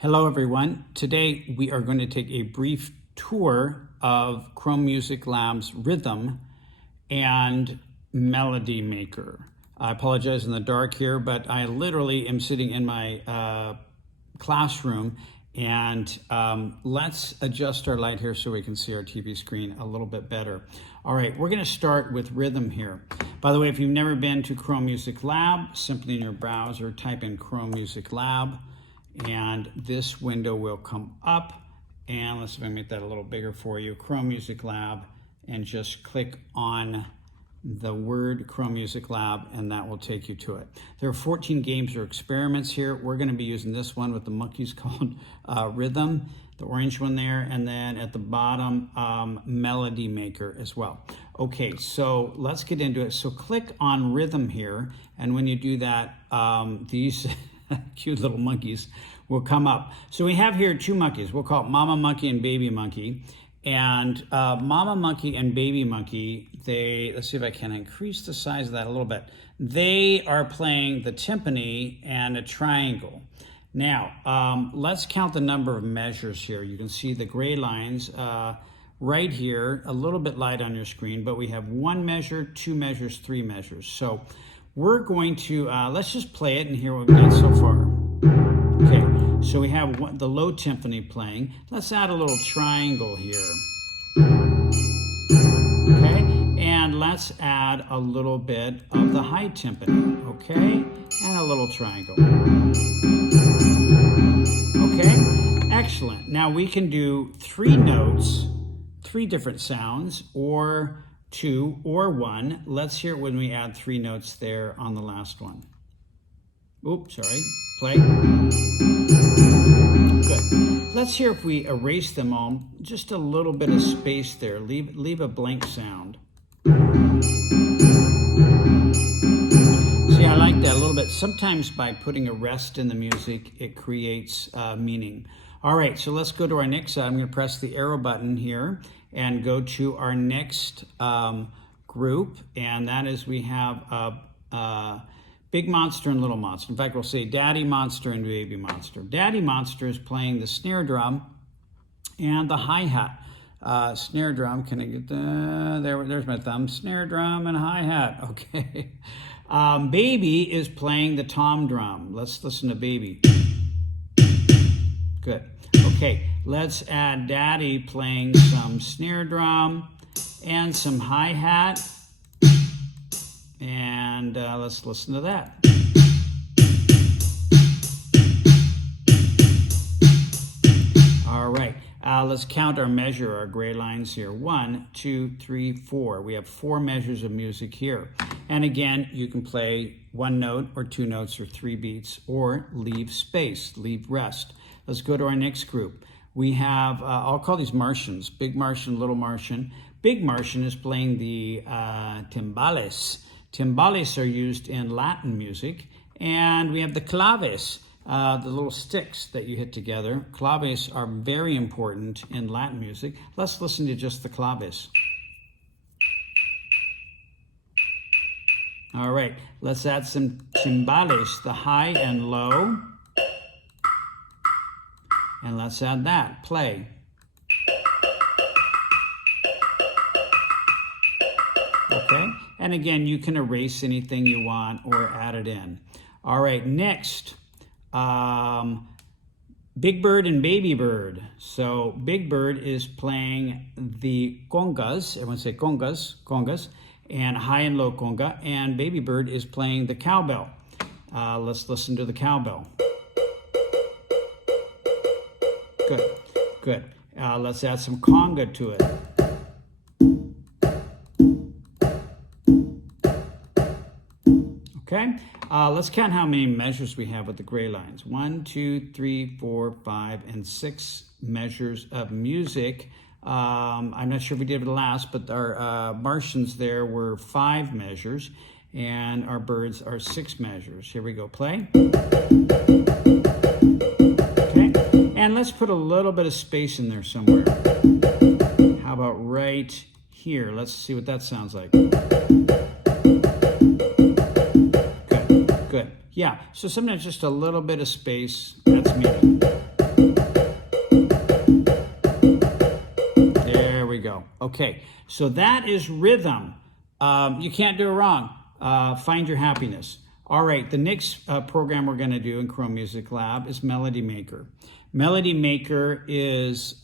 Hello everyone. Today we are going to take a brief tour of Chrome Music Lab's Rhythm and Melody Maker. I apologize in the dark here, but I literally am sitting in my classroom, and let's adjust our light here so we can see our TV screen a little bit better. All right, we're going to start with Rhythm here. By the way, if you've never been to Chrome Music Lab, simply in your browser type in Chrome Music Lab, and this window will come up. And let's see if I can make that a little bigger for you. Chrome Music Lab, and just click on the word Chrome Music Lab, and that will take you to it. There are 14 games or experiments here. We're going to be using this one with the monkeys called Rhythm, the orange one there, and then at the bottom, Melody Maker as well. Okay, so let's get into it. So click on Rhythm here, and when you do that, these cute little monkeys will come up. So we have here two monkeys. We'll call it Mama Monkey and Baby Monkey. And Mama Monkey and Baby Monkey, let's see if I can increase the size of that a little bit. They are playing the timpani and a triangle. Now, let's count the number of measures here. You can see the gray lines right here, a little bit light on your screen, but we have 1 measure, 2 measures, 3 measures. So we're going to, let's just play it and hear what we've got so far. Okay, so we have the low timpani playing. Let's add a little triangle here. Okay, and let's add a little bit of the high timpani, okay? And a little triangle. Okay, excellent. Now we can do 3 notes, 3 different sounds, or 2 or 1. Let's hear it when we add 3 notes there on the last one. Oops, sorry. Play. Good. Let's hear if we erase them all. Just a little bit of space there. Leave a blank sound. See, I like that a little bit. Sometimes by putting a rest in the music, it creates meaning. All right, so let's go to our next side. I'm going to press the arrow button here and go to our next group, and that is we have Big Monster and Little Monster. In fact, we'll say Daddy Monster and Baby Monster. Daddy Monster is playing the snare drum and the hi-hat. Snare drum, can I get there's my thumb. Snare drum and hi-hat, okay. Baby is playing the tom drum. Let's listen to Baby. Good. Okay, let's add Daddy playing some snare drum and some hi-hat. And let's listen to that. All right, let's count our measure, our gray lines here. 1, 2, 3, 4. We have 4 measures of music here. And again, you can play 1 note or 2 notes or 3 beats, or leave space, leave rest. Let's go to our next group. We have, I'll call these Martians, Big Martian, Little Martian. Big Martian is playing the timbales. Timbales are used in Latin music. And we have the claves, the little sticks that you hit together. Claves are very important in Latin music. Let's listen to just the claves. All right, let's add some timbales, the high and low. And let's add that. Play. Okay, and again, you can erase anything you want or add it in. All right, next, Big Bird and Baby Bird. So Big Bird is playing the congas. Everyone say congas, congas, and high and low conga. And Baby Bird is playing the cowbell. Let's listen to the cowbell. Good, good. Let's add some conga to it. Okay, let's count how many measures we have with the gray lines. 1, 2, 3, 4, 5, and 6 measures of music. I'm not sure if we did it last, but our Martians there were 5 measures, and our birds are 6 measures. Here we go, play. Okay, and let's put a little bit of space in there somewhere. How about right here? Let's see what that sounds like. Good. Yeah, so sometimes just a little bit of space, that's meaning. There we go. Okay, so that is rhythm. You can't do it wrong. Find your happiness. All right, the next program we're going to do in Chrome Music Lab is Melody Maker. Melody Maker is,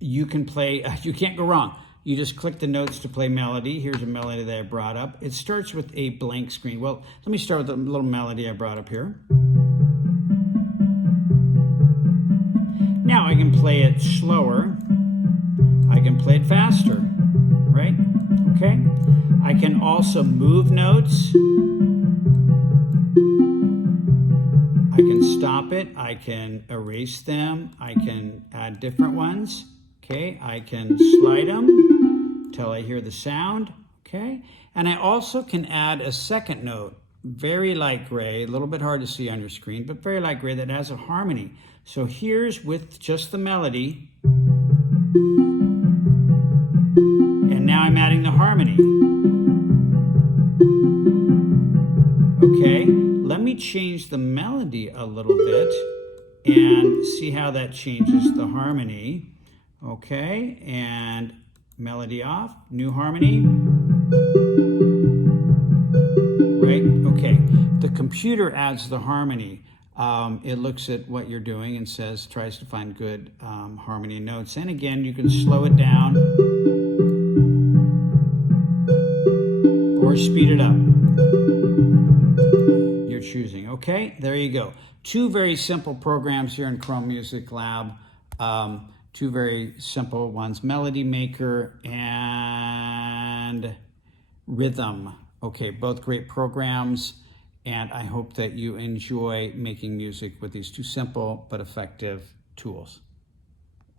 you can play, you can't go wrong. You just click the notes to play melody. Here's a melody that I brought up. It starts with a blank screen. Well, let me start with a little melody I brought up here. Now I can play it slower. I can play it faster, right? Okay. I can also move notes. I can stop it. I can erase them. I can add different ones. Okay. I can slide them till I hear the sound. Okay. And I also can add a second note, very light gray, a little bit hard to see on your screen, but very light gray that has a harmony. So here's with just the melody. And now I'm adding the harmony. Okay, let me change the melody a little bit and see how that changes the harmony. Okay, and melody off, new harmony. Right, okay. The computer adds the harmony. It looks at what you're doing and tries to find good harmony notes. And again, you can slow it down or speed it up. You're choosing. Okay, there you go. Two very simple programs here in Chrome Music Lab. Two very simple ones, Melody Maker and Rhythm. Okay, both great programs, and I hope that you enjoy making music with these two simple but effective tools.